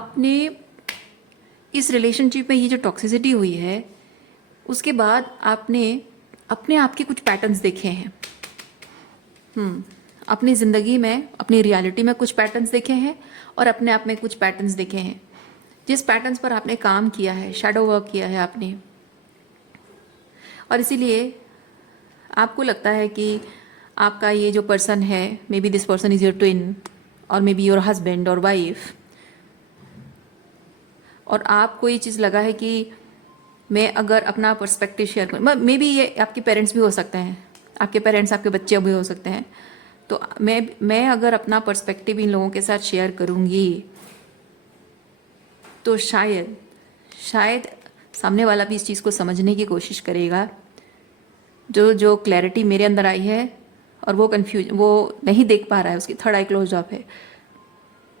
आपने इस रिलेशनशिप में ये जो टॉक्सिसिटी हुई है उसके बाद आपने अपने आप के कुछ पैटर्न्स देखे हैं। अपनी ज़िंदगी में, अपनी रियलिटी में कुछ पैटर्न्स देखे हैं और अपने आप में कुछ पैटर्न्स देखे हैं। जिस पैटर्न्स पर आपने काम किया है, शैडो वर्क किया है आपने, और इसीलिए आपको लगता है कि आपका ये जो पर्सन है, may be this person is your twin और मे बी योर हस्बैंड और वाइफ, और आपको ये चीज़ लगा है कि मैं अगर अपना पर्सपेक्टिव शेयर करूँ, मे बी ये आपके पेरेंट्स भी हो सकते हैं, आपके पेरेंट्स आपके बच्चे भी हो सकते हैं, तो मैं अगर अपना पर्सपेक्टिव इन लोगों के साथ शेयर करूँगी तो शायद सामने वाला भी इस चीज़ को समझने की कोशिश करेगा। जो क्लैरिटी मेरे अंदर आई है और वो नहीं देख पा रहा है, उसकी थर्ड आई क्लोज ऑफ है,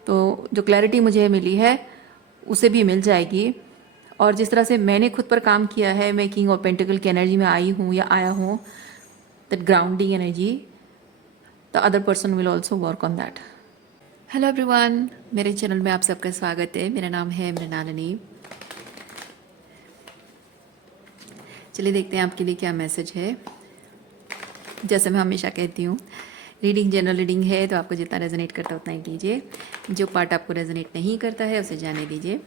तो जो क्लैरिटी मुझे मिली है उसे भी मिल जाएगी। और जिस तरह से मैंने खुद पर काम किया है, मैं किंग ऑफ पेंटिकल की एनर्जी में आई हूँ या आया हूँ, that grounding energy, the other person will also work on that. Hello everyone, मेरे चैनल में आप सबका स्वागत है। मेरा नाम है मृणालिनी। चलिए देखते हैं आपके लिए क्या मैसेज है। जैसे मैं हमेशा कहती हूँ, रीडिंग जनरल रीडिंग है, तो आपको जितना रेजोनेट करता है उतना ही कीजिए। जो पार्ट आपको रेजोनेट नहीं करता है उसे जाने दीजिए।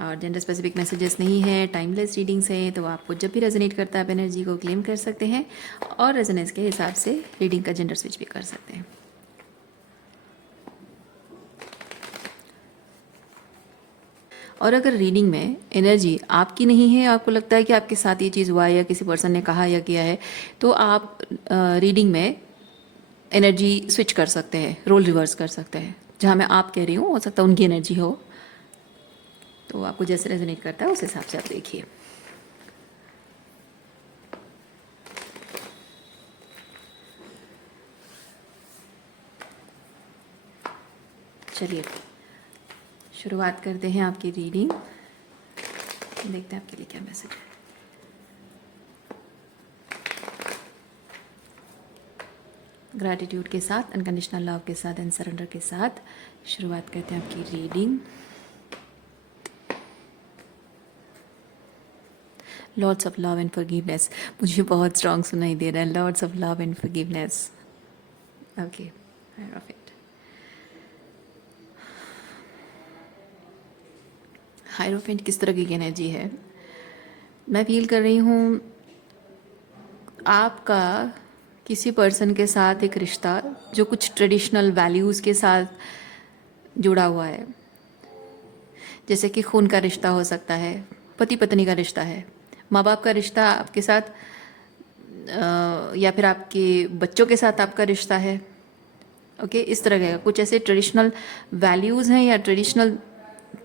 और जेंडर स्पेसिफिक मैसेजेस नहीं है, टाइमलेस रीडिंग्स है, तो आपको जब भी रेजोनेट करता है आप एनर्जी को क्लेम कर सकते हैं और रेजोनेंस के हिसाब से रीडिंग का जेंडर स्विच भी कर सकते हैं। और अगर रीडिंग में एनर्जी आपकी नहीं है, आपको लगता है कि आपके साथ ये चीज़ हुआ है या किसी पर्सन ने कहा या किया है, तो आप रीडिंग में एनर्जी स्विच कर सकते हैं, रोल रिवर्स कर सकते हैं। जहाँ मैं आप कह रही हूँ, हो सकता है उनकी एनर्जी हो, तो आपको जैसे रेजोनेट करता है उस हिसाब से आप देखिए। चलिए शुरुआत करते हैं आपकी रीडिंग। देखते हैं आपके लिए क्या मैसेज है। ग्रैटिट्यूड के साथ, अनकंडीशनल लव के साथ एंड सरेंडर के साथ शुरुआत करते हैं आपकी reading. Lords of love and forgiveness, मुझे बहुत स्ट्रॉन्ग सुनाई दे रहा है। Lords of love and forgiveness, okay, hierophant. Hierophant किस तरह की एनर्जी है? मैं फील कर रही हूँ आपका किसी पर्सन के साथ एक रिश्ता जो कुछ ट्रेडिशनल वैल्यूज़ के साथ जुड़ा हुआ है, जैसे कि खून का रिश्ता हो सकता है, पति पत्नी का रिश्ता है, माँ बाप का रिश्ता आपके साथ, या फिर आपके बच्चों के साथ आपका रिश्ता है। ओके, इस तरह का कुछ ऐसे ट्रेडिशनल वैल्यूज़ हैं या ट्रेडिशनल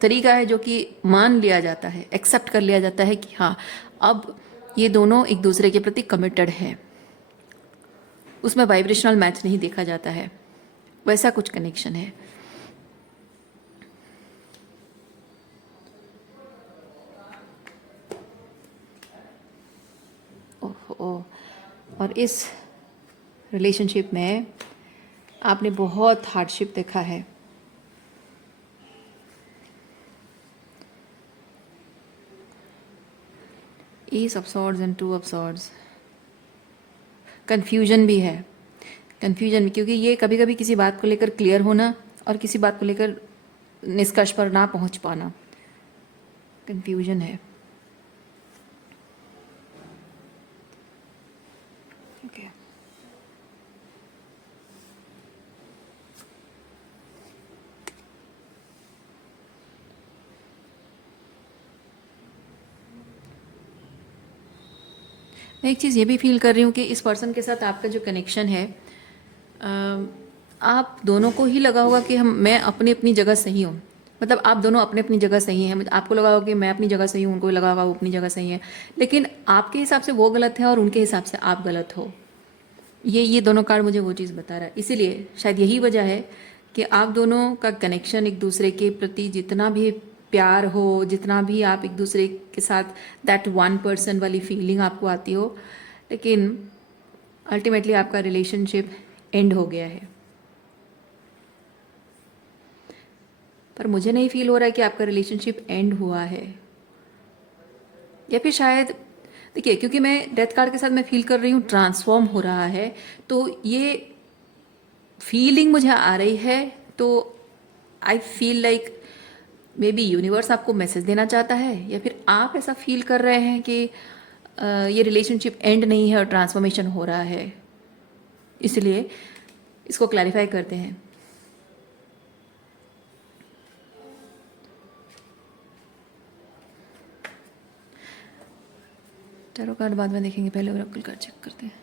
तरीका है जो कि मान लिया जाता है, एक्सेप्ट कर लिया जाता है कि हाँ, अब ये दोनों एक दूसरे के प्रति कमिटेड हैं। उसमें वाइब्रेशनल मैच नहीं देखा जाता है, वैसा कुछ कनेक्शन है। ओह, और इस रिलेशनशिप में आपने बहुत हार्डशिप देखा है। S of swords and two of swords, confusion भी है। कन्फ्यूजन भी, क्योंकि ये कभी कभी किसी बात को लेकर क्लियर होना और किसी बात को लेकर निष्कर्ष पर ना पहुंच पाना, कन्फ्यूजन है। ओके, मैं एक चीज़ ये भी फील कर रही हूँ कि इस पर्सन के साथ आपका जो कनेक्शन है, आप दोनों को ही लगा होगा कि मैं अपनी अपनी जगह सही हूँ। मतलब आप दोनों अपनी अपनी जगह सही हैं। आपको लगा होगा कि मैं अपनी जगह सही हूँ, उनको लगा होगा वो अपनी जगह सही है, लेकिन आपके हिसाब से वो गलत है और उनके हिसाब से आप गलत हो। ये दोनों कार्ड मुझे वो चीज़ बता रहा है। इसीलिए शायद यही वजह है कि आप दोनों का कनेक्शन, एक दूसरे के प्रति जितना भी प्यार हो, जितना भी आप एक दूसरे के साथ दैट वन पर्सन वाली फीलिंग आपको आती हो, लेकिन अल्टीमेटली आपका रिलेशनशिप एंड हो गया है। पर मुझे नहीं फील हो रहा है कि आपका रिलेशनशिप एंड हुआ है। या फिर शायद देखिए, क्योंकि मैं डेथ कार्ड के साथ मैं फील कर रही हूँ ट्रांसफॉर्म हो रहा है, तो ये फीलिंग मुझे आ रही है। तो I feel like may be universe आपको मैसेज देना चाहता है, या फिर आप ऐसा फील कर रहे हैं कि ये रिलेशनशिप एंड नहीं है और ट्रांसफॉर्मेशन हो रहा है। इसलिए इसको क्लैरिफाई करते हैं। टैरो कार्ड बाद में देखेंगे, पहले ओरेकल कार्ड चेक करते हैं।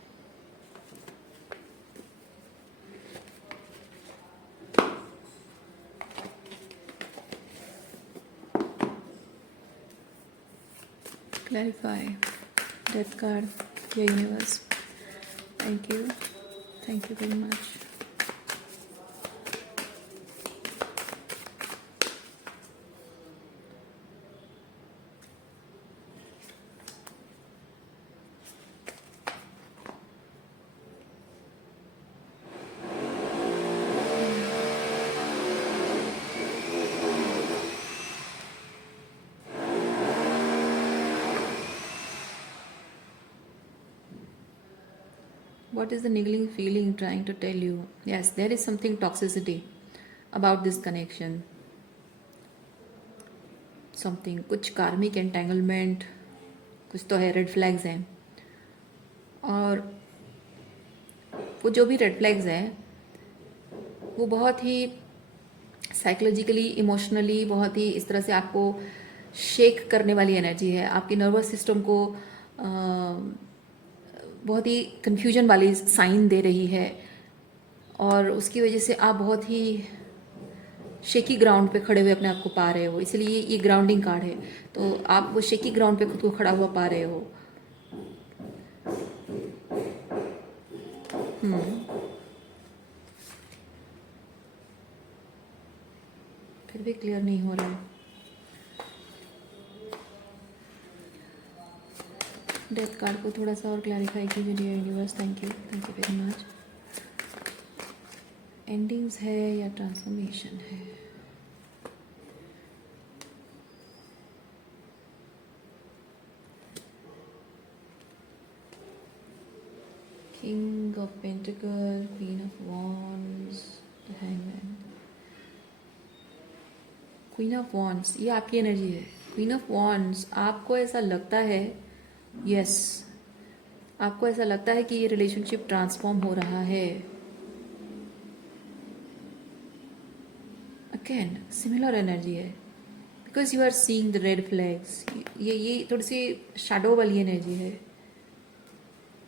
क्लैरिफाई डेथ कार्ड या universe. Thank you very much. What is the niggling feeling trying to tell you? Yes, there is something toxicity about this connection. Something, कुछ karmic entanglement, कुछ तो है, red flags हैं। और वो जो भी रेड फ्लैग्स हैं वो बहुत ही साइकोलॉजिकली, इमोशनली बहुत ही इस तरह से आपको शेक करने वाली एनर्जी है। आपके नर्वस सिस्टम को बहुत ही कन्फ्यूजन वाली साइन दे रही है, और उसकी वजह से आप बहुत ही शेकी ग्राउंड पे खड़े हुए अपने आप को पा रहे हो। इसलिए ये ग्राउंडिंग कार्ड है, तो आप वो शेकी ग्राउंड पे खुद को खड़ा हुआ पा रहे हो। फिर भी क्लियर नहीं हो रहा है। डेथ कार्ड को थोड़ा सा और क्लैरिफाई कीजिए dear universe. Thank you very much. Endings है या ट्रांसफॉर्मेशन है? King of pentacle, queen of wands, hangman. Queen of wands ये आपकी एनर्जी है। क्वीन ऑफ वॉन्ड्स, आपको ऐसा लगता है, यस, आपको ऐसा लगता है कि ये रिलेशनशिप ट्रांसफॉर्म हो रहा है। अगेन सिमिलर एनर्जी है, because you are seeing the red flags. ये थोड़ी सी शैडो वाली एनर्जी है,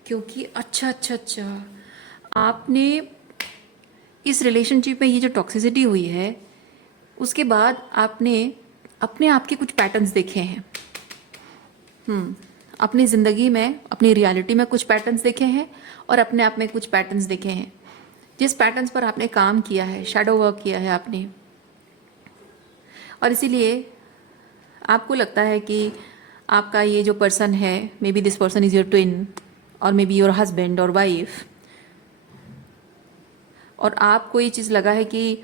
क्योंकि अच्छा, आपने इस रिलेशनशिप में ये जो टॉक्सिसिटी हुई है उसके बाद आपने अपने आप के कुछ पैटर्न्स देखे हैं। अपनी ज़िंदगी में, अपनी रियलिटी में कुछ पैटर्न्स देखे हैं, और अपने आप में कुछ पैटर्न्स देखे हैं। जिस पैटर्न्स पर आपने काम किया है, शैडो वर्क किया है आपने, और इसीलिए आपको लगता है कि आपका ये जो पर्सन है, may be this person is your twin, और मे बी योर हस्बैंड और वाइफ, और आपको ये चीज़ लगा है कि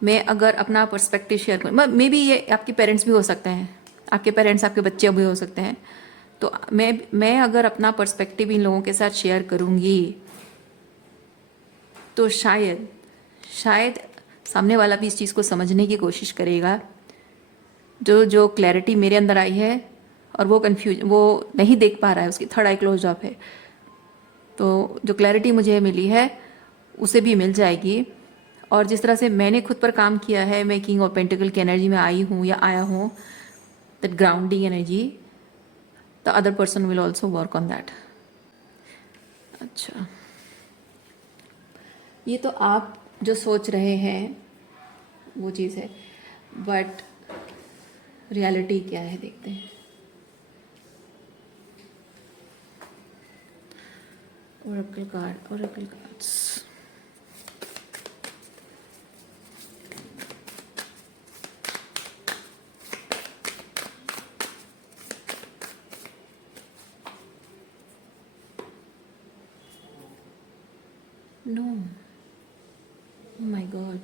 मैं अगर अपना पर्सपेक्टिव शेयर करूँ, मे बी ये आपके पेरेंट्स भी हो सकते हैं, आपके पेरेंट्स आपके बच्चे भी हो सकते हैं, तो मैं अगर अपना पर्सपेक्टिव इन लोगों के साथ शेयर करूँगी तो शायद सामने वाला भी इस चीज़ को समझने की कोशिश करेगा। जो क्लैरिटी मेरे अंदर आई है, और वो नहीं देख पा रहा है, उसकी थर्ड आई क्लोज ऑफ है, तो जो क्लैरिटी मुझे मिली है उसे भी मिल जाएगी। और जिस तरह से मैंने खुद पर काम किया है, मैं किंग ऑफ पेंटिकल की एनर्जी में आई हूँ या आया हूँ, that grounding energy, the other person will also work on that. अच्छा, ये तो आप जो सोच रहे हैं वो चीज़ है, बट रियलिटी क्या है देखते हैं। Oracle cards. No. Oh my God.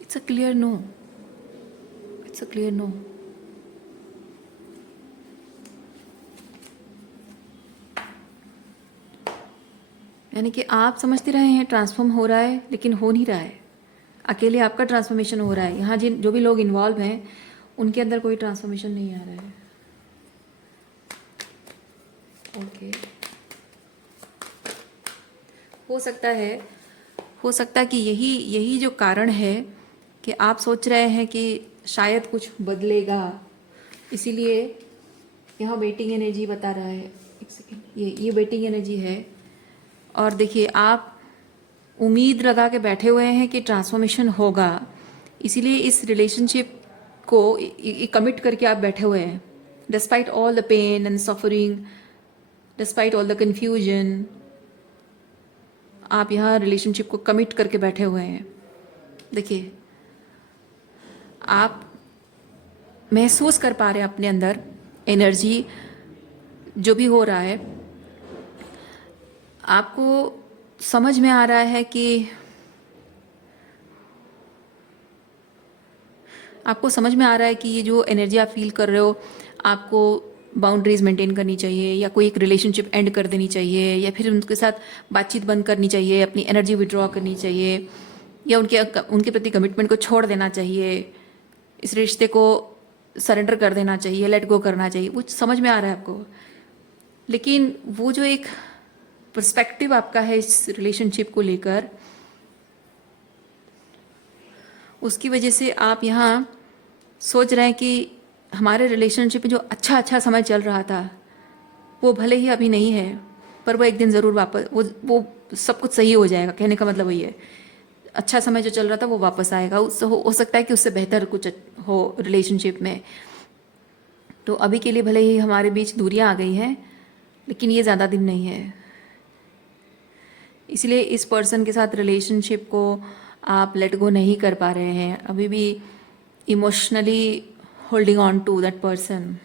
It's a clear no. It's a clear no. यानी कि आप समझते रहे हैं ट्रांसफॉर्म हो रहा है, लेकिन हो नहीं रहा है। अकेले आपका ट्रांसफॉर्मेशन हो रहा है, यहाँ जिन जो भी लोग इन्वॉल्व हैं उनके अंदर कोई ट्रांसफॉर्मेशन नहीं आ रहा है। ओके, हो सकता है कि यही यही जो कारण है कि आप सोच रहे हैं कि शायद कुछ बदलेगा, इसीलिए यहाँ वेटिंग एनर्जी बता रहा है। एक सेकेंड, ये वेटिंग एनर्जी है। और देखिए, आप उम्मीद लगा के बैठे हुए हैं कि ट्रांसफॉर्मेशन होगा, इसीलिए इस रिलेशनशिप को कमिट करके आप बैठे हुए हैं, despite all the pain and suffering, despite all the confusion. आप यहाँ रिलेशनशिप को कमिट करके बैठे हुए हैं। देखिए, आप महसूस कर पा रहे हैं अपने अंदर एनर्जी, जो भी हो रहा है आपको समझ में आ रहा है कि ये जो एनर्जी आप फील कर रहे हो, आपको बाउंड्रीज मेंटेन करनी चाहिए, या कोई एक रिलेशनशिप एंड कर देनी चाहिए, या फिर उनके साथ बातचीत बंद करनी चाहिए, अपनी एनर्जी विड्रॉ करनी चाहिए, या उनके प्रति कमिटमेंट को छोड़ देना चाहिए, इस रिश्ते को सरेंडर कर देना चाहिए, लेट गो करना चाहिए। वो समझ में आ रहा है आपको, लेकिन वो जो एक पर्सपेक्टिव आपका है इस रिलेशनशिप को लेकर, उसकी वजह से आप यहाँ सोच रहे हैं कि हमारे रिलेशनशिप में जो अच्छा समय चल रहा था, वो भले ही अभी नहीं है, पर वो एक दिन ज़रूर वापस, वो सब कुछ सही हो जाएगा। कहने का मतलब वही है, अच्छा समय जो चल रहा था वो वापस आएगा। उससे हो सकता है कि उससे बेहतर कुछ हो रिलेशनशिप में। तो अभी के लिए भले ही हमारे बीच दूरियां आ गई हैं, लेकिन ये ज़्यादा दिन नहीं है। इसलिए इस पर्सन के साथ रिलेशनशिप को आप लेट गो नहीं कर पा रहे हैं, अभी भी emotionally holding on to that person.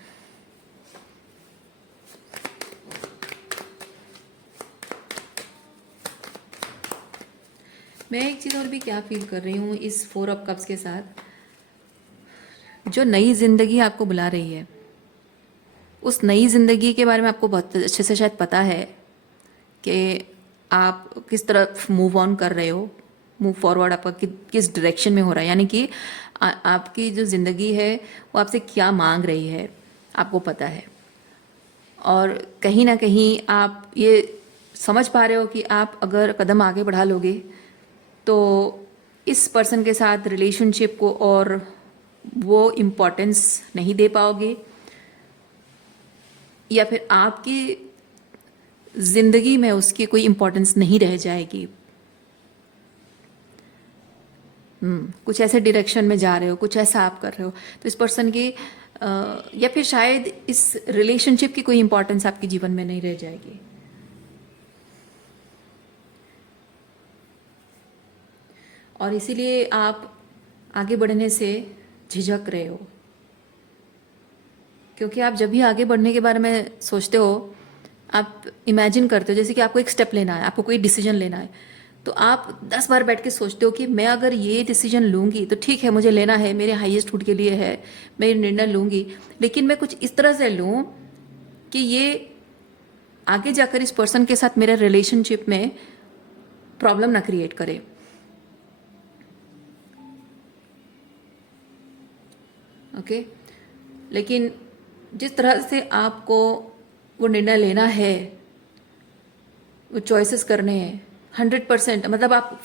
मैं एक चीज़ और भी क्या फील कर रही हूँ इस 4 ऑफ कप्स के साथ, जो नई जिंदगी आपको बुला रही है, उस नई जिंदगी के बारे में आपको बहुत अच्छे से शायद पता है कि आप किस तरफ मूव ऑन कर रहे हो, मूव फॉरवर्ड आपका किस डायरेक्शन में हो रहा है। यानी कि आपकी जो ज़िंदगी है वो आपसे क्या मांग रही है, आपको पता है। और कहीं ना कहीं आप ये समझ पा रहे हो कि आप अगर कदम आगे बढ़ा लोगे तो इस पर्सन के साथ रिलेशनशिप को और वो इम्पोर्टेंस नहीं दे पाओगे, या फिर आपकी ज़िंदगी में उसकी कोई इम्पोर्टेंस नहीं रह जाएगी। कुछ ऐसे डायरेक्शन में जा रहे हो, कुछ ऐसा आप कर रहे हो, तो इस पर्सन की या फिर शायद इस रिलेशनशिप की कोई इम्पोर्टेंस आपके जीवन में नहीं रह जाएगी। और इसीलिए आप आगे बढ़ने से झिझक रहे हो, क्योंकि आप जब भी आगे बढ़ने के बारे में सोचते हो, आप इमेजिन करते हो जैसे कि आपको एक स्टेप लेना है, आपको कोई डिसीजन लेना है, तो आप 10 बार बैठ के सोचते हो कि मैं अगर ये डिसीजन लूँगी तो ठीक है, मुझे लेना है, मेरे हाईएस्ट गुड के लिए है, मैं ये निर्णय लूँगी, लेकिन मैं कुछ इस तरह से लूँ कि ये आगे जाकर इस पर्सन के साथ मेरे रिलेशनशिप में प्रॉब्लम ना क्रिएट करे। ओके, लेकिन जिस तरह से आपको वो निर्णय लेना है, वो चॉइसेस करने हैं 100%, मतलब आप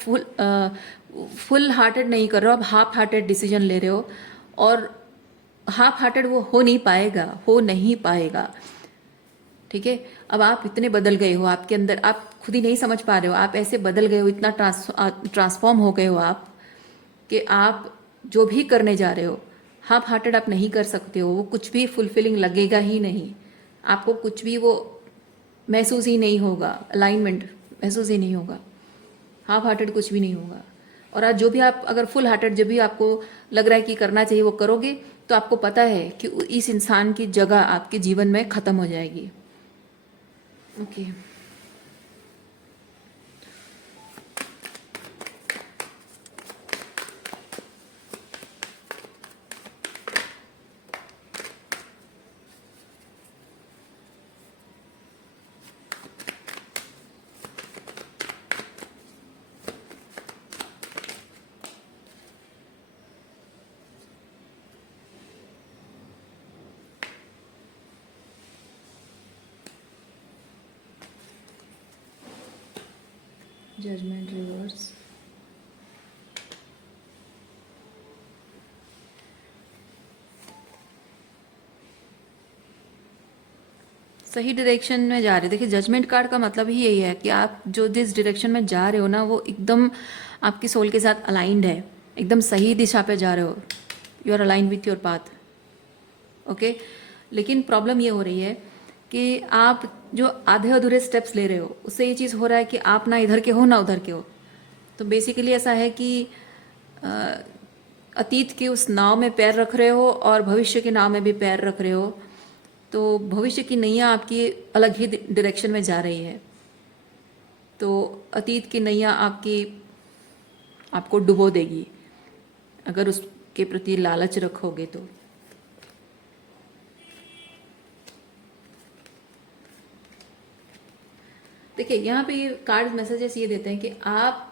फुल हार्टेड नहीं कर रहे हो, आप हाफ हार्टेड डिसीजन ले रहे हो, और हाफ हार्टेड वो हो नहीं पाएगा। ठीक है, अब आप इतने बदल गए हो, आपके अंदर आप खुद ही नहीं समझ पा रहे हो, आप ऐसे बदल गए हो, इतना ट्रांसफॉर्म हो गए हो आप, कि आप जो भी करने जा रहे हो हाफ हार्टेड आप नहीं कर सकते हो। वो कुछ भी फुलफिलिंग लगेगा ही नहीं, आपको कुछ भी वो महसूस ही नहीं होगा, अलाइनमेंट महसूस ही नहीं होगा, हाफ हार्टेड कुछ भी नहीं होगा। और आज जो भी आप अगर फुल हार्टेड जब भी आपको लग रहा है कि करना चाहिए वो करोगे, तो आपको पता है कि इस इंसान की जगह आपके जीवन में ख़त्म हो जाएगी। ओके, जजमेंट रिवर्स, सही डायरेक्शन में जा रहे हैं। देखिए जजमेंट कार्ड का मतलब ही यही है कि आप जो जिस डायरेक्शन में जा रहे हो ना वो एकदम आपकी सोल के साथ अलाइंड है, एकदम सही दिशा पे जा रहे हो, you are aligned with your path. Okay, लेकिन प्रॉब्लम ये हो रही है कि आप जो आधे अधूरे स्टेप्स ले रहे हो उससे ये चीज़ हो रहा है कि आप ना इधर के हो ना उधर के हो। तो बेसिकली ऐसा है कि अ, अतीत की उस नाव में पैर रख रहे हो और भविष्य की नाव में भी पैर रख रहे हो। तो भविष्य की नैया आपकी अलग ही डायरेक्शन में जा रही है, तो अतीत की नैया आपको डुबो देगी अगर उसके प्रति लालच रखोगे तो। देखिए यहाँ पे ये कार्ड मैसेजेस ये देते हैं कि आप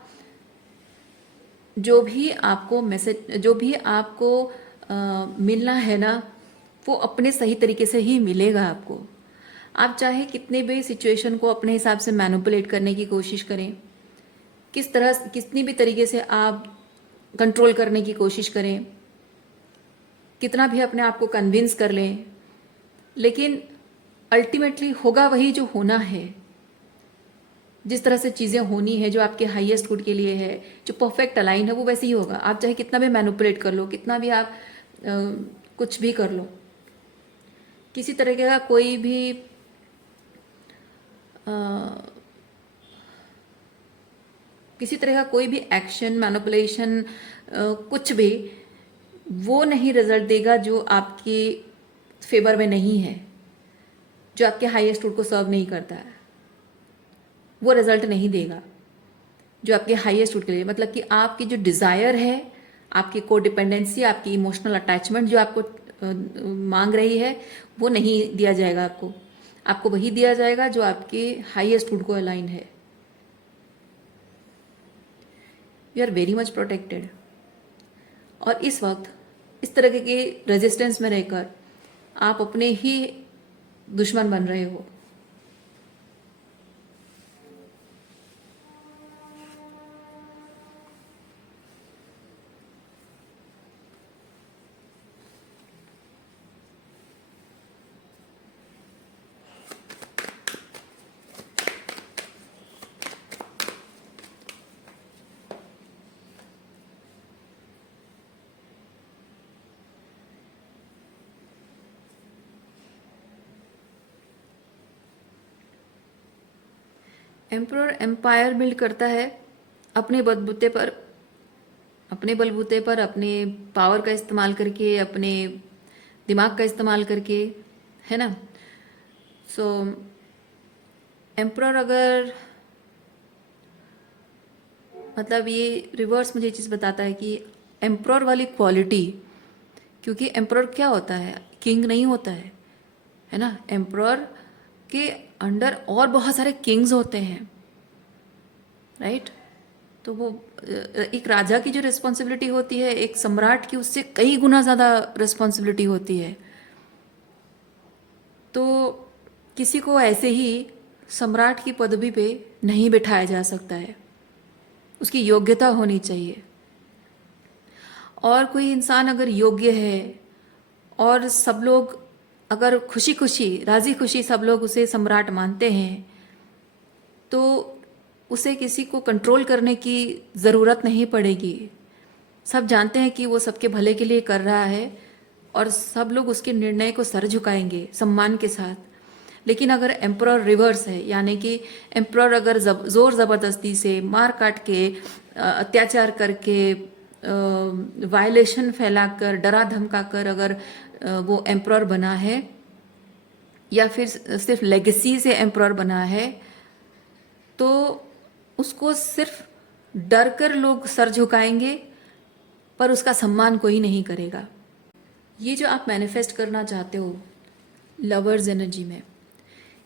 जो भी आपको मैसेज, जो भी आपको मिलना है ना वो अपने सही तरीके से ही मिलेगा आपको। आप चाहे कितने भी सिचुएशन को अपने हिसाब से मैनिपुलेट करने की कोशिश करें, किस तरह कितनी भी तरीके से आप कंट्रोल करने की कोशिश करें, कितना भी अपने आप को कन्विंस कर लें, लेकिन अल्टीमेटली होगा वही जो होना है। जिस तरह से चीज़ें होनी है, जो आपके हाईएस्ट गुड के लिए है, जो परफेक्ट अलाइन है, वो वैसे ही होगा। आप चाहे कितना भी मैनिपुलेट कर लो, कितना भी आप कुछ भी कर लो, किसी तरह का कोई भी अ, किसी तरह का कोई भी एक्शन, मैनिपुलेशन, कुछ भी वो नहीं रिजल्ट देगा जो आपके फेवर में नहीं है, जो आपके हाईएस्ट गुड को सर्व नहीं करता है। वो रिजल्ट नहीं देगा जो आपके हाईएस्ट गुड के लिए, मतलब कि आपकी जो डिज़ायर है, आपकी कोडिपेंडेंसी, आपकी इमोशनल अटैचमेंट जो आपको मांग रही है, वो नहीं दिया जाएगा आपको। आपको वही दिया जाएगा जो आपके हाईएस्ट गुड को अलाइन है। You are very much protected. और इस वक्त इस तरह के रेजिस्टेंस में रहकर आप अपने ही दुश्मन बन रहे हो। एम्परर एम्पायर बिल्ड करता है अपने बलबूते पर, अपने पावर का इस्तेमाल करके, अपने दिमाग का इस्तेमाल करके, है ना। सो एम्परर अगर, मतलब ये रिवर्स मुझे चीज़ बताता है कि एम्परर वाली क्वालिटी, क्योंकि एम्परर क्या होता है, किंग नहीं होता है ना। एम्परर के अंडर और बहुत सारे किंग्स होते हैं, राइट। तो वो एक राजा की जो रिस्पॉन्सिबिलिटी होती है, एक सम्राट की उससे कई गुना ज़्यादा रिस्पॉन्सिबिलिटी होती है। तो किसी को ऐसे ही सम्राट की पदवी पे नहीं बिठाया जा सकता है, उसकी योग्यता होनी चाहिए। और कोई इंसान अगर योग्य है और सब लोग अगर खुशी खुशी, राजी खुशी सब लोग उसे सम्राट मानते हैं, तो उसे किसी को कंट्रोल करने की ज़रूरत नहीं पड़ेगी। सब जानते हैं कि वो सबके भले के लिए कर रहा है और सब लोग उसके निर्णय को सर झुकाएंगे सम्मान के साथ। लेकिन अगर एम्परर रिवर्स है, यानी कि एम्परर अगर ज़ोर ज़बरदस्ती से मार काट के, अत्याचार करके, वायलेशन फैलाकर, डरा धमका कर अगर वो एम्परर बना है, या फिर सिर्फ लेगेसी से एम्परर बना है, तो उसको सिर्फ डर कर लोग सर झुकाएंगे, पर उसका सम्मान कोई नहीं करेगा। ये जो आप मैनिफेस्ट करना चाहते हो लवर्स एनर्जी में,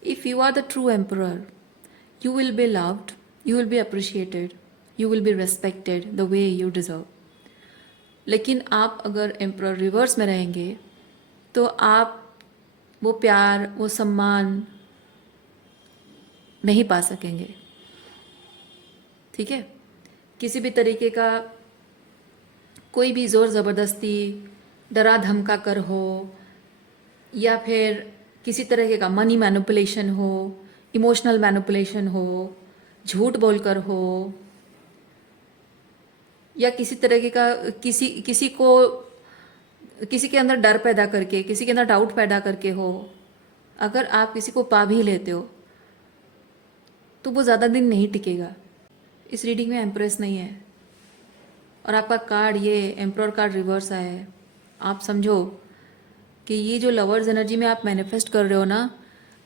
if you are the true emperor, you will be loved, you will be appreciated, you will be respected the way you deserve. लेकिन आप अगर एम्परर रिवर्स में रहेंगे तो आप वो प्यार, वो सम्मान नहीं पा सकेंगे। ठीक है। किसी भी तरीके का कोई भी ज़ोर ज़बरदस्ती, डरा धमका कर हो, या फिर किसी तरह का मनी मैनिपुलेशन हो, इमोशनल मैनिपुलेशन हो, झूठ बोलकर हो, या किसी तरह का किसी को किसी के अंदर डर पैदा करके, किसी के अंदर डाउट पैदा करके हो, अगर आप किसी को पा भी लेते हो तो वो ज़्यादा दिन नहीं टिकेगा। इस रीडिंग में एम्प्रेस नहीं है और आपका कार्ड ये एम्प्रर कार्ड रिवर्स आया है। आप समझो कि ये जो लवर्स एनर्जी में आप मैनिफेस्ट कर रहे हो ना,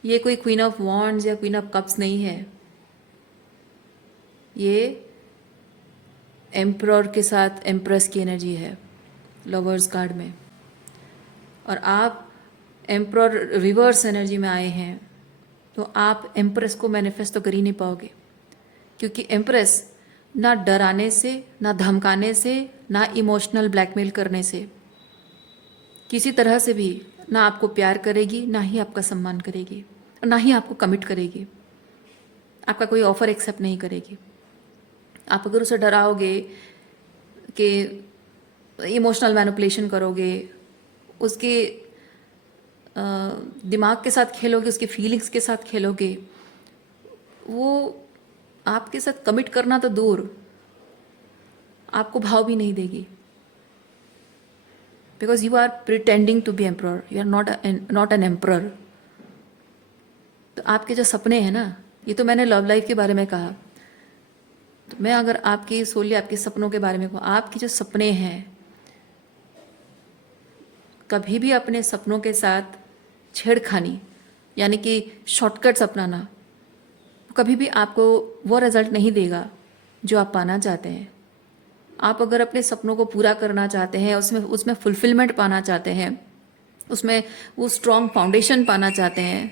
ये कोई क्वीन ऑफ वॉन्ड्स या क्वीन ऑफ कप्स नहीं है। ये एम्प्रर के साथ एम्प्रेस की एनर्जी है लवर्स कार्ड में, और आप एम्प्रर रिवर्स एनर्जी में आए हैं, तो आप एम्प्रेस को मैनिफेस्ट तो कर ही नहीं पाओगे, क्योंकि एम्प्रेस ना डराने से, ना धमकाने से, ना इमोशनल ब्लैकमेल करने से, किसी तरह से भी ना आपको प्यार करेगी, ना ही आपका सम्मान करेगी, और ना ही आपको कमिट करेगी। आपका कोई ऑफर एक्सेप्ट नहीं करेगी। आप अगर उसे डराओगे कि इमोशनल मैनिपुलेशन करोगे, उसके दिमाग के साथ खेलोगे, उसके फीलिंग्स के साथ खेलोगे, वो आपके साथ कमिट करना तो दूर, आपको भाव भी नहीं देगी। Because you are pretending to be emperor, you are not an emperor. तो आपके जो सपने हैं ना, ये तो मैंने लव लाइफ के बारे में कहा, तो मैं अगर आपकी सोली आपके सपनों के बारे में कहूँ, आपके जो सपने हैं, कभी भी अपने सपनों के साथ छेड़खानी यानी कि शॉर्टकट्स अपनाना कभी भी आपको वो रिजल्ट नहीं देगा जो आप पाना चाहते हैं। आप अगर अपने सपनों को पूरा करना चाहते हैं, उसमें फुलफिलमेंट पाना चाहते हैं, उसमें वो स्ट्रॉन्ग फाउंडेशन पाना चाहते हैं।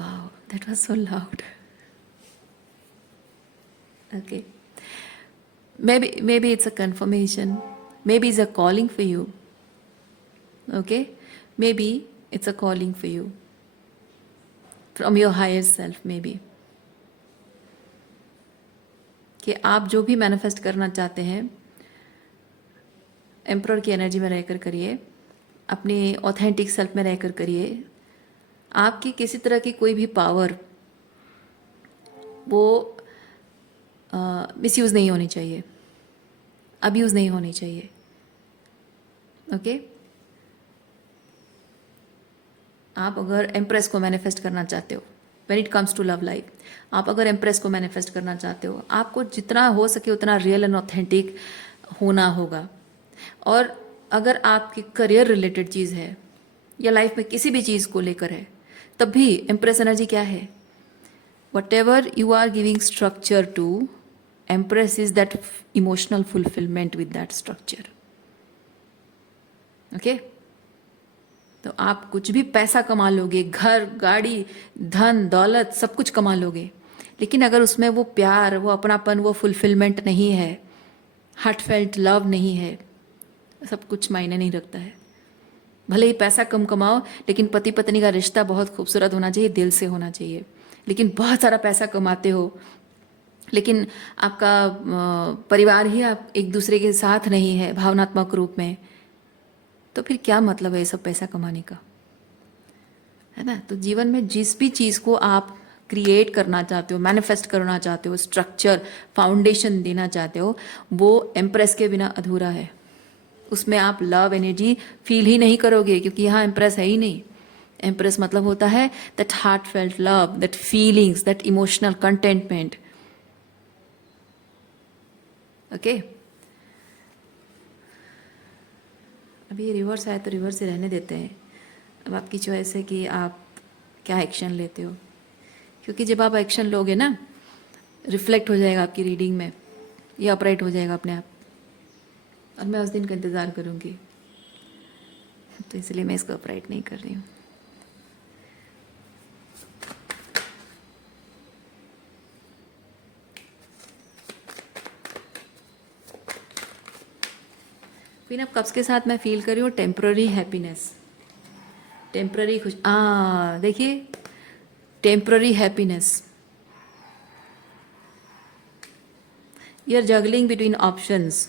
Wow, that was so loud. Okay, maybe it's a confirmation, maybe it's a calling for you. Okay, maybe it's a calling for you from your higher self, maybe, कि आप जो भी मैनिफेस्ट करना चाहते हैं एम्प्रर की एनर्जी में रहकर करिए, अपने ऑथेंटिक सेल्फ में रहकर करिए। आपकी किसी तरह की कोई भी पावर वो मिसयूज़ नहीं होनी चाहिए, अब्यूज़ नहीं होनी चाहिए। ओके, आप अगर एम्प्रेस को मैनिफेस्ट करना चाहते हो, when it comes to love life, आप अगर एम्प्रेस को मैनिफेस्ट करना चाहते हो, आपको जितना हो सके उतना रियल एंड ऑथेंटिक होना होगा। और अगर आपकी करियर रिलेटेड चीज़ है या लाइफ में किसी भी चीज़ को लेकर है, तब भी एम्प्रेस एनर्जी क्या है? Whatever you are giving structure to, empress is that emotional fulfilment with that structure. Okay, तो आप कुछ भी पैसा कमा लोगे, घर, गाड़ी, धन, दौलत सब कुछ कमा लोगे, लेकिन अगर उसमें वो प्यार, वो अपनापन, वो फुलफिलमेंट नहीं है, हार्टफेल्ट लव नहीं है, सब कुछ मायने नहीं रखता है। भले ही पैसा कम कमाओ, लेकिन पति पत्नी का रिश्ता बहुत खूबसूरत होना चाहिए, दिल से होना चाहिए। लेकिन बहुत सारा पैसा कमाते हो, लेकिन आपका परिवार ही आप एक दूसरे के साथ नहीं है भावनात्मक रूप में, तो फिर क्या मतलब है ये सब पैसा कमाने का, है ना? तो जीवन में जिस भी चीज़ को आप क्रिएट करना चाहते हो, मैनिफेस्ट करना चाहते हो, स्ट्रक्चर, फाउंडेशन देना चाहते हो, वो एम्प्रेस के बिना अधूरा है। उसमें आप लव एनर्जी फील ही नहीं करोगे, क्योंकि यहाँ एम्प्रेस है ही नहीं। एम्प्रेस मतलब होता है that heart felt love, that feelings, that emotional contentment. Okay, अभी ये रिवर्स आया तो रिवर्स से रहने देते हैं। अब आपकी चॉइस है कि आप क्या एक्शन लेते हो, क्योंकि जब आप एक्शन लोगे ना, रिफ्लेक्ट हो जाएगा आपकी रीडिंग में, ये अपराइट हो जाएगा अपने आप, और मैं उस दिन का इंतज़ार करूँगी, तो इसलिए मैं इसको अपराइट नहीं कर रही हूँ। क्वीन ऑफ कप्स के साथ मैं फील कर रही हूँ टेम्पररी हैप्पीनेस, टेम्पररी खुश, देखिए temporary happiness. You are juggling between options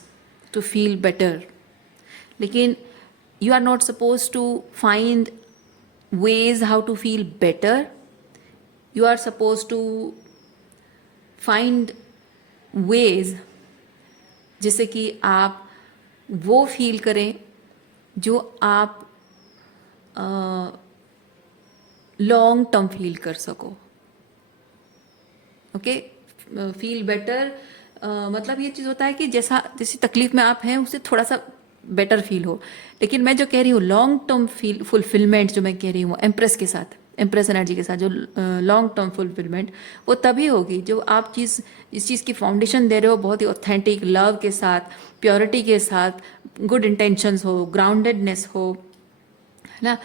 to feel better, लेकिन you are not suppose to find ways how to feel better. You are supposed to find ways जिससे कि आप वो फील करें जो आप लॉन्ग टर्म फील कर सको. ओके, फील बेटर मतलब ये चीज़ होता है कि जैसी तकलीफ में आप हैं उससे थोड़ा सा बेटर फील हो. लेकिन मैं जो कह रही हूँ लॉन्ग टर्म फील फुलफिलमेंट, जो मैं कह रही हूँ एम्प्रेस के साथ, एम्प्रेस एनर्जी के साथ, जो लॉन्ग टर्म फुलफिलमेंट वो तभी होगी जो आप इस चीज़ की फाउंडेशन दे रहे हो बहुत ही ऑथेंटिक लव के साथ, प्योरिटी के साथ, गुड इंटेंशंस हो, ग्राउंडेडनेस हो, है ना.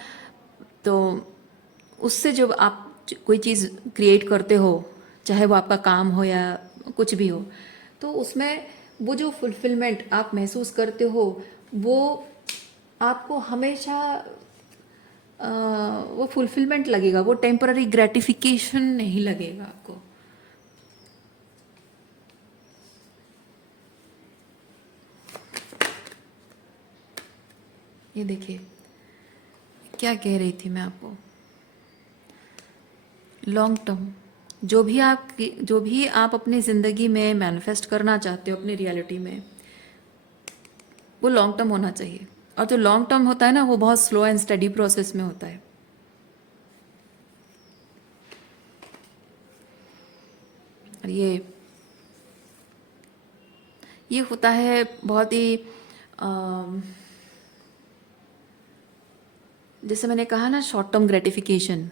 तो उससे जब आप कोई चीज़ क्रिएट करते हो, चाहे वो आपका काम हो या कुछ भी हो, तो उसमें वो जो फुलफिलमेंट आप महसूस करते हो वो आपको हमेशा वो फुलफिलमेंट लगेगा, वो टेम्पररी ग्रेटिफिकेशन नहीं लगेगा आपको. ये देखिए क्या कह रही थी मैं आपको. लॉन्ग टर्म जो भी आप अपनी ज़िंदगी में मैनिफेस्ट करना चाहते हो अपनी रियलिटी में, वो लॉन्ग टर्म होना चाहिए. और जो लॉन्ग टर्म होता है ना, वो बहुत स्लो एंड स्टडी प्रोसेस में होता है. और ये होता है बहुत ही जैसे मैंने कहा ना, short term gratification,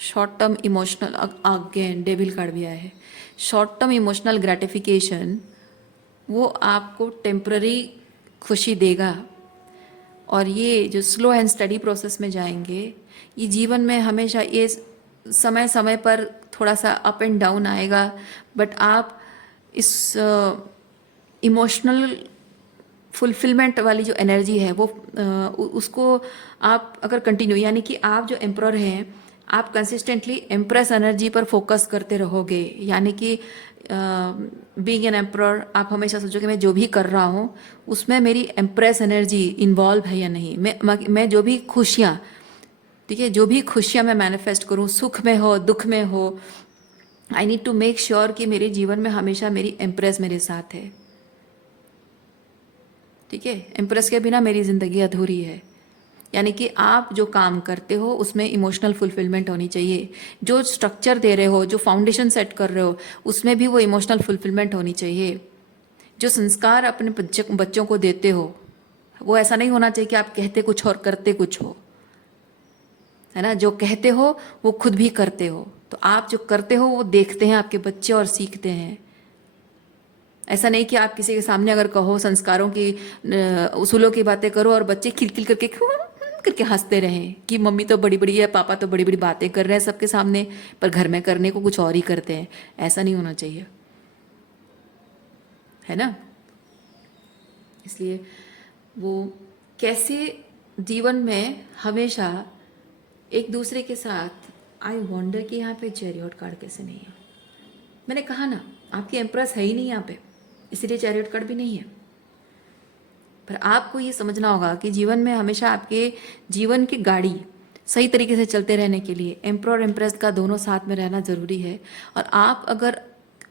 short term emotional, again devil card भी आया है. शॉर्ट टर्म इमोशनल ग्रेटिफिकेशन वो आपको टेम्पररी खुशी देगा. और ये जो स्लो एंड स्टडी प्रोसेस में जाएंगे, ये जीवन में हमेशा ये समय समय पर थोड़ा सा अप एंड डाउन आएगा, बट आप इस इमोशनल फुलफिलमेंट वाली जो एनर्जी है वो उसको आप अगर कंटिन्यू, यानी कि आप जो एम्प्रर हैं, आप कंसिस्टेंटली एम्प्रेस एनर्जी पर फोकस करते रहोगे. यानी कि बीइंग एन एम्प्रर, आप हमेशा सोचोगे मैं जो भी कर रहा हूँ उसमें मेरी एम्प्रेस एनर्जी इन्वॉल्व है या नहीं. मैं जो भी खुशियाँ, ठीक है, जो भी खुशियाँ मैं मैनिफेस्ट करूँ, सुख में हो दुख में हो, I need to make sure कि मेरे जीवन में हमेशा मेरी एम्प्रेस मेरे साथ है. ठीक है, एम्प्रेस के बिना मेरी ज़िंदगी अधूरी है. यानी कि आप जो काम करते हो उसमें इमोशनल फुलफिलमेंट होनी चाहिए. जो स्ट्रक्चर दे रहे हो, जो फाउंडेशन सेट कर रहे हो, उसमें भी वो इमोशनल फुलफिलमेंट होनी चाहिए. जो संस्कार अपने बच्चों को देते हो, वो ऐसा नहीं होना चाहिए कि आप कहते कुछ और करते कुछ हो, है ना. जो कहते हो वो खुद भी करते हो. तो आप जो करते हो वो देखते हैं आपके बच्चे और सीखते हैं. ऐसा नहीं कि आप किसी के सामने अगर कहो संस्कारों की उसूलों की बातें करो और बच्चे खिलखिल करके हंसते रहें कि मम्मी तो बड़ी बड़ी है, पापा तो बड़ी बड़ी बातें कर रहे हैं सबके सामने, पर घर में करने को कुछ और ही करते हैं. ऐसा नहीं होना चाहिए, है ना. इसलिए वो कैसे जीवन में हमेशा एक दूसरे के साथ, आई वॉन्डर कि यहाँ पे चैरियट कार्ड कैसे नहीं है. मैंने कहा ना, आपकी एम्प्रेस है ही नहीं यहाँ पे, इसलिए चैरियट कार्ड भी नहीं है. पर आपको ये समझना होगा कि जीवन में हमेशा आपके जीवन की गाड़ी सही तरीके से चलते रहने के लिए एम्प्रर और एम्प्रेस का दोनों साथ में रहना ज़रूरी है. और आप अगर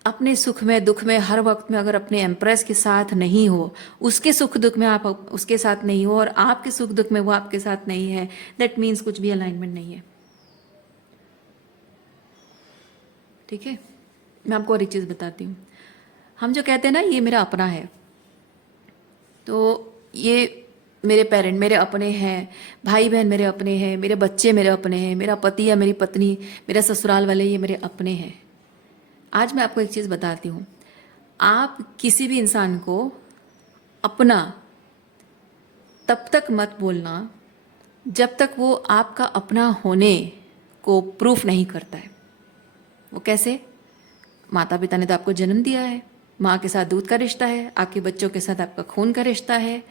अपने सुख में दुख में हर वक्त में अगर अपने एम्प्रेस के साथ नहीं हो, उसके सुख दुख में आप उसके साथ नहीं हो, और आपके सुख दुख में वो आपके साथ नहीं है, दैट मीन्स कुछ भी अलाइनमेंट नहीं है. ठीक है, मैं आपको और एक चीज़ बताती हूँ. हम जो कहते हैं ना ये मेरा अपना है, तो ये मेरे पेरेंट मेरे अपने हैं, भाई बहन मेरे अपने हैं, मेरे बच्चे मेरे अपने हैं, मेरा पति या मेरी पत्नी, मेरा ससुराल वाले, ये मेरे अपने हैं. आज मैं आपको एक चीज़ बताती हूँ. आप किसी भी इंसान को अपना तब तक मत बोलना जब तक वो आपका अपना होने को प्रूफ नहीं करता है. वो कैसे? माता पिता ने तो आपको जन्म दिया है, माँ के साथ दूध का रिश्ता है, आपके बच्चों के साथ आपका खून का रिश्ता है,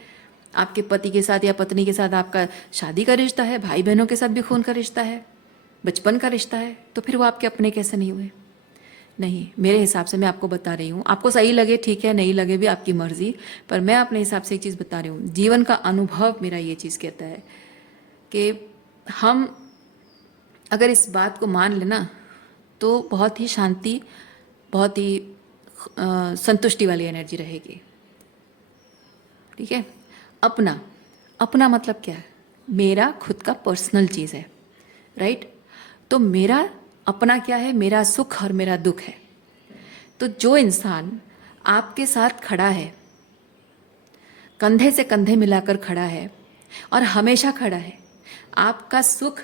आपके पति के साथ या पत्नी के साथ आपका शादी का रिश्ता है, भाई बहनों के साथ भी खून का रिश्ता है, बचपन का रिश्ता है. तो फिर वो आपके अपने कैसे नहीं हुए? नहीं, मेरे हिसाब से मैं आपको बता रही हूँ, आपको सही लगे ठीक है, नहीं लगे भी आपकी मर्जी, पर मैं अपने हिसाब से एक चीज़ बता रही हूँ। जीवन का अनुभव मेरा ये चीज़ कहता है कि हम अगर इस बात को मान लेना तो बहुत ही शांति, बहुत ही संतुष्टि वाली एनर्जी रहेगी। ठीक है। अपना, अपना मतलब क्या है? मेरा खुद का पर्सनल चीज़ है, राइट? तो मेरा अपना क्या है? मेरा सुख और मेरा दुख है। तो जो इंसान आपके साथ खड़ा है, कंधे से कंधे मिलाकर खड़ा है और हमेशा खड़ा है, आपका सुख,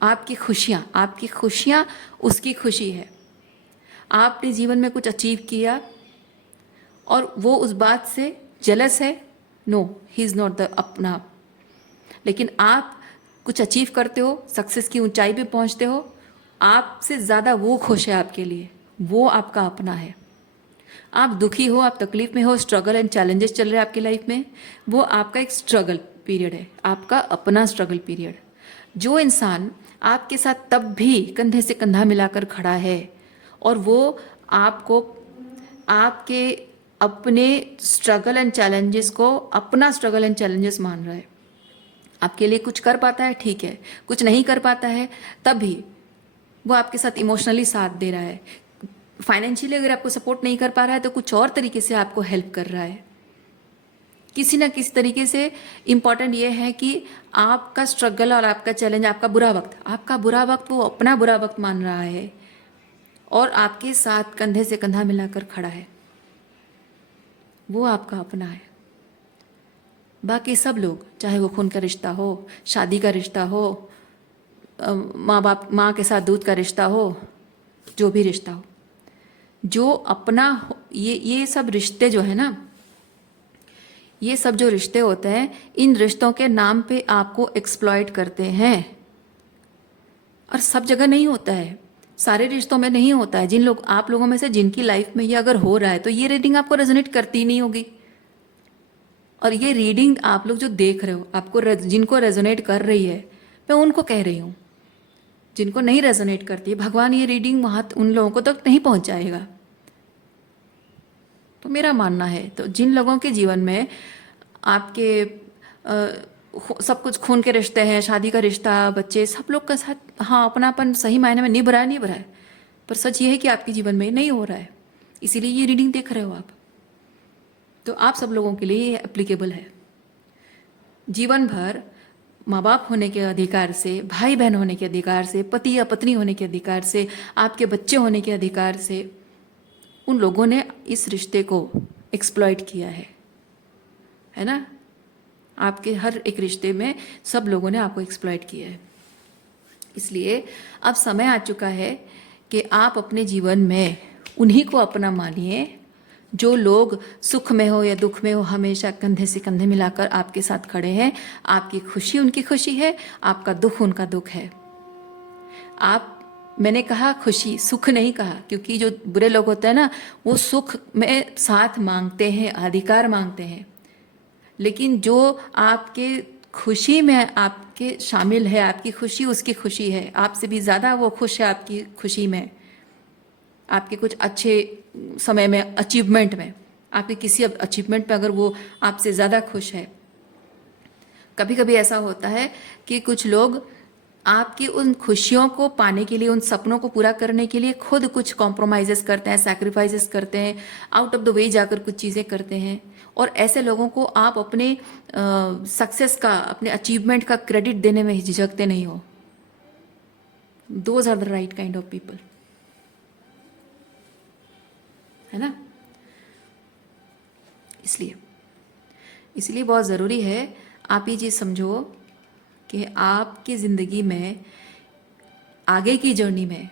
आपकी खुशियाँ उसकी खुशी है। आपने जीवन में कुछ अचीव किया और वो उस बात से जेलस है, no, he is not the अपना। लेकिन आप कुछ अचीव करते हो, सक्सेस की ऊंचाई पे पहुंचते हो, आपसे ज़्यादा वो खुश है आपके लिए, वो आपका अपना है। आप दुखी हो, आप तकलीफ में हो, स्ट्रगल एंड चैलेंजेस चल रहे हैं आपकी लाइफ में, वो आपका एक स्ट्रगल पीरियड है, आपका अपना स्ट्रगल पीरियड। जो इंसान आपके साथ तब भी कंधे से कंधा मिलाकर खड़ा है और वो आपको, आपके अपने स्ट्रगल एंड चैलेंजेस को अपना स्ट्रगल एंड चैलेंजेस मान रहा है, आपके लिए कुछ कर पाता है ठीक है, कुछ नहीं कर पाता है तब भी वो आपके साथ इमोशनली साथ दे रहा है, फाइनेंशियली अगर आपको सपोर्ट नहीं कर पा रहा है तो कुछ और तरीके से आपको हेल्प कर रहा है, किसी ना किसी तरीके से। इम्पॉर्टेंट ये है कि आपका स्ट्रगल और आपका चैलेंज, आपका बुरा वक्त वो अपना बुरा वक्त मान रहा है और आपके साथ कंधे से कंधा मिलाकर खड़ा है, वो आपका अपना है। बाकी सब लोग, चाहे वो खून का रिश्ता हो, शादी का रिश्ता हो, माँ के साथ दूध का रिश्ता हो, जो भी रिश्ता हो, जो अपना ये सब रिश्ते जो है ना, ये सब जो रिश्ते होते हैं, इन रिश्तों के नाम पे आपको एक्सप्लॉइट करते हैं। और सब जगह नहीं होता है, सारे रिश्तों में नहीं होता है। आप लोगों में से जिनकी लाइफ में ये अगर हो रहा है तो ये रीडिंग आपको रेजोनेट करती ही नहीं होगी। और ये रीडिंग आप लोग जो देख रहे हो, आपको जिनको रेजोनेट कर रही है, मैं उनको कह रही हूँ। जिनको नहीं रेजोनेट करती है, भगवान ये रीडिंग वहाँ उन लोगों को तक नहीं पहुँचाएगा। तो मेरा मानना है, तो जिन लोगों के जीवन में आपके सब कुछ खून के रिश्ते हैं, शादी का रिश्ता, बच्चे, सब लोग के साथ हाँ अपनापन सही मायने में निभ रहा है, पर सच ये है कि आपके जीवन में नहीं हो रहा है, इसीलिए ये रीडिंग देख रहे हो आप। तो आप सब लोगों के लिए ये एप्लीकेबल है। जीवन भर माँ बाप होने के अधिकार से, भाई बहन होने के अधिकार से, पति या पत्नी होने के अधिकार से, आपके बच्चे होने के अधिकार से, उन लोगों ने इस रिश्ते को एक्सप्लॉइट किया है ना? आपके हर एक रिश्ते में सब लोगों ने आपको एक्सप्लॉइट किया है। इसलिए अब समय आ चुका है कि आप अपने जीवन में उन्हीं को अपना मानिए, जो लोग सुख में हो या दुख में हो हमेशा कंधे से कंधे मिलाकर आपके साथ खड़े हैं। आपकी खुशी उनकी खुशी है, आपका दुख उनका दुख है। मैंने कहा खुशी, सुख नहीं कहा, क्योंकि जो बुरे लोग होते हैं ना, वो सुख में साथ मांगते हैं, अधिकार मांगते हैं। लेकिन जो आपके खुशी में आपके शामिल है, आपकी खुशी उसकी खुशी है, आपसे भी ज़्यादा वो खुश है आपकी खुशी में, आपके कुछ अच्छे समय में, अचीवमेंट में, आपके किसी अचीवमेंट पे अगर वो आपसे ज़्यादा खुश है। कभी कभी ऐसा होता है कि कुछ लोग आपकी उन खुशियों को पाने के लिए, उन सपनों को पूरा करने के लिए खुद कुछ कॉम्प्रोमाइज़ेस करते हैं, सैक्रिफाइसेस करते हैं, आउट ऑफ द वे जाकर कुछ चीज़ें करते हैं। और ऐसे लोगों को आप अपने सक्सेस का, अपने अचीवमेंट का क्रेडिट देने में झिझकते नहीं हो। Those are the right kind of people, है ना? इसलिए बहुत ज़रूरी है आप ये चीज़ समझो कि आपकी ज़िंदगी में, आगे की जर्नी में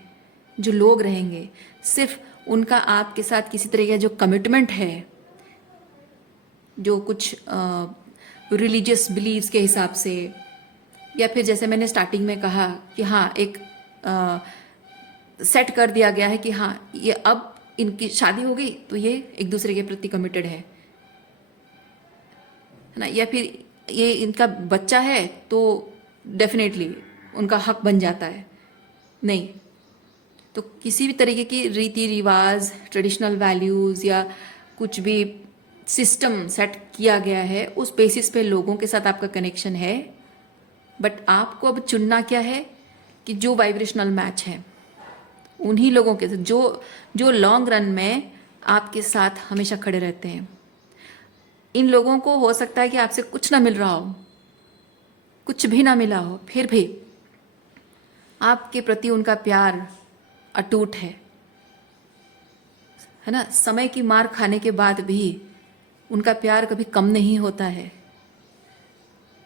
जो लोग रहेंगे, सिर्फ उनका आपके साथ किसी तरह का जो कमिटमेंट है, जो कुछ रिलीजियस बिलीव्स के हिसाब से, या फिर जैसे मैंने स्टार्टिंग में कहा कि हाँ एक सेट कर दिया गया है कि हाँ ये अब इनकी शादी हो गई तो ये एक दूसरे के प्रति कमिटेड है ना, या फिर ये इनका बच्चा है तो डेफिनेटली उनका हक बन जाता है। नहीं, तो किसी भी तरीके की रीति रिवाज, ट्रेडिशनल वैल्यूज़ या कुछ भी सिस्टम सेट किया गया है, उस बेसिस पे लोगों के साथ आपका कनेक्शन है। बट आपको अब चुनना क्या है कि जो वाइब्रेशनल मैच है उन्हीं लोगों के साथ, जो जो लॉन्ग रन में आपके साथ हमेशा खड़े रहते हैं। इन लोगों को हो सकता है कि आपसे कुछ ना मिल रहा हो, कुछ भी ना मिला हो, फिर भी आपके प्रति उनका प्यार अटूट है ना। समय की मार खाने के बाद भी उनका प्यार कभी कम नहीं होता है।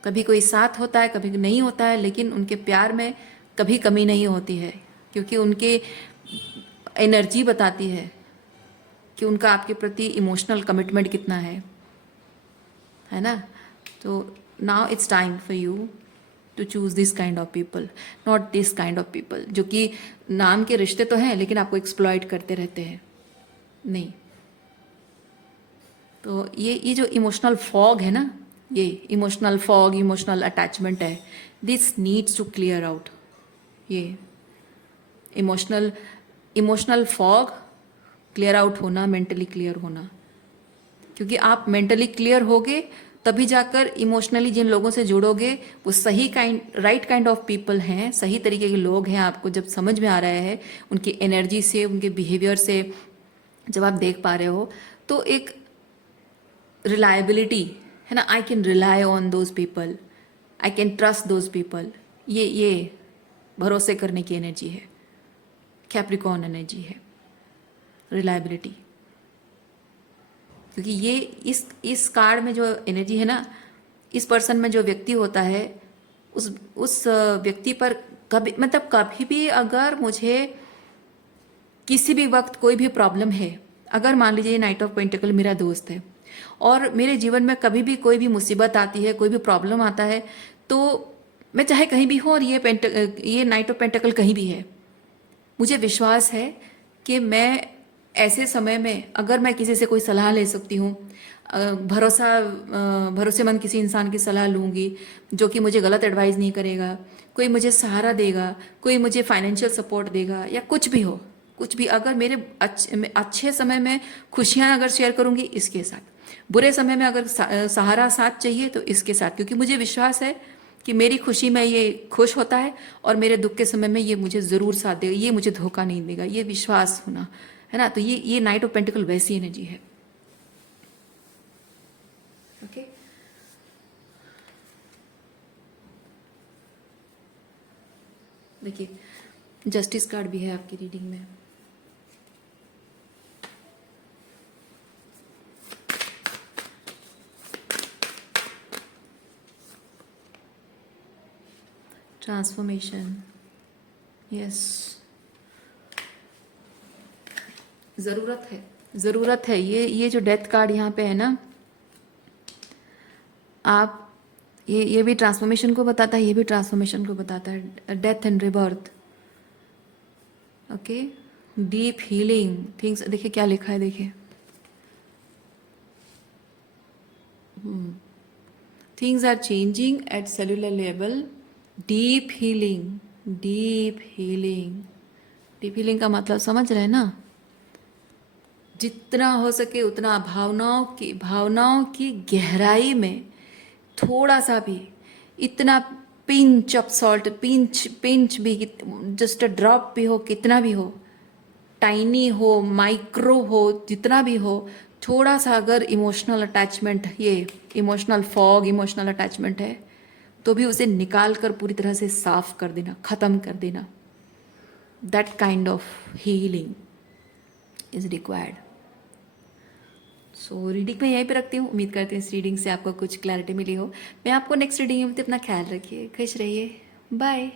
कभी कोई साथ होता है, कभी नहीं होता है, लेकिन उनके प्यार में कभी कमी नहीं होती है, क्योंकि उनके एनर्जी बताती है कि उनका आपके प्रति इमोशनल कमिटमेंट कितना है ना। तो now it's time for you to choose this kind of people, not this kind of people जो कि नाम के रिश्ते तो हैं लेकिन आपको एक्सप्लॉइट करते रहते हैं। नहीं, तो ये जो इमोशनल फॉग है ना, ये इमोशनल फॉग, इमोशनल अटैचमेंट है, this needs to clear out. ये emotional emotional fog clear out होना, मेंटली क्लियर होना, क्योंकि आप मेंटली क्लियर होगे तभी जाकर इमोशनली जिन लोगों से जुड़ोगे वो सही राइट काइंड ऑफ पीपल हैं, सही तरीके के लोग हैं। आपको जब समझ में आ रहा है उनकी एनर्जी से, उनके बिहेवियर से जब आप देख पा रहे हो, तो एक रिलायबिलिटी है ना, I can rely on those people, I can trust those people, ये भरोसे करने की एनर्जी है, कैप्रिकॉर्न एनर्जी है, रिलायबिलिटी। क्योंकि ये इस कार्ड में जो एनर्जी है ना, इस पर्सन में जो व्यक्ति होता है, उस व्यक्ति पर कभी भी अगर मुझे किसी भी वक्त कोई भी प्रॉब्लम है, अगर मान लीजिए नाइट ऑफ पेंटिकल मेरा दोस्त है और मेरे जीवन में कभी भी कोई भी मुसीबत आती है, कोई भी प्रॉब्लम आता है, तो मैं चाहे कहीं भी हूँ और ये नाइट ऑफ पेंटिकल कहीं भी है, मुझे विश्वास है कि मैं ऐसे समय में अगर मैं किसी से कोई सलाह ले सकती हूँ, भरोसेमंद किसी इंसान की सलाह लूँगी जो कि मुझे गलत एडवाइस नहीं करेगा, कोई मुझे सहारा देगा, कोई मुझे फाइनेंशियल सपोर्ट देगा, या कुछ भी हो, कुछ भी, अगर मेरे अच्छे समय में खुशियाँ अगर शेयर करूँगी इसके साथ, बुरे समय में अगर सहारा साथ चाहिए तो इसके साथ, क्योंकि मुझे विश्वास है कि मेरी खुशी में ये खुश होता है और मेरे दुख के समय में ये मुझे ज़रूर साथ देगा, ये मुझे धोखा नहीं देगा, ये विश्वास होना है ना। तो ये नाइट ऑफ पेंटिकल वैसी एनर्जी है। ओके, देखिए जस्टिस कार्ड भी है आपकी रीडिंग में। ट्रांसफॉर्मेशन, यस, ज़रूरत है। ये जो डेथ कार्ड यहाँ पे है ना, आप ये भी ट्रांसफॉर्मेशन को बताता है, ये भी ट्रांसफॉर्मेशन को बताता है, death and rebirth. Okay, deep healing things, देखिए क्या लिखा है, देखिए things are changing at cellular level, deep healing, deep healing. Deep healing का मतलब समझ रहे हैं ना, जितना हो सके उतना भावनाओं की गहराई में थोड़ा सा भी, इतना पिंच ऑफ सॉल्ट, पिंच भी, जस्ट अ ड्रॉप भी हो, कितना भी हो, टाइनी हो, माइक्रो हो, जितना भी हो, थोड़ा सा अगर इमोशनल अटैचमेंट, ये इमोशनल फॉग, इमोशनल अटैचमेंट है, तो भी उसे निकाल कर पूरी तरह से साफ कर देना, ख़त्म कर देना। That kind of healing is required. So reading मैं यहीं पे रखती हूँ। उम्मीद करती हूँ इस रीडिंग से आपको कुछ क्लैरिटी मिली हो। मैं आपको नेक्स्ट रीडिंग में अपना ख्याल रखिए, खुश रहिए, बाय।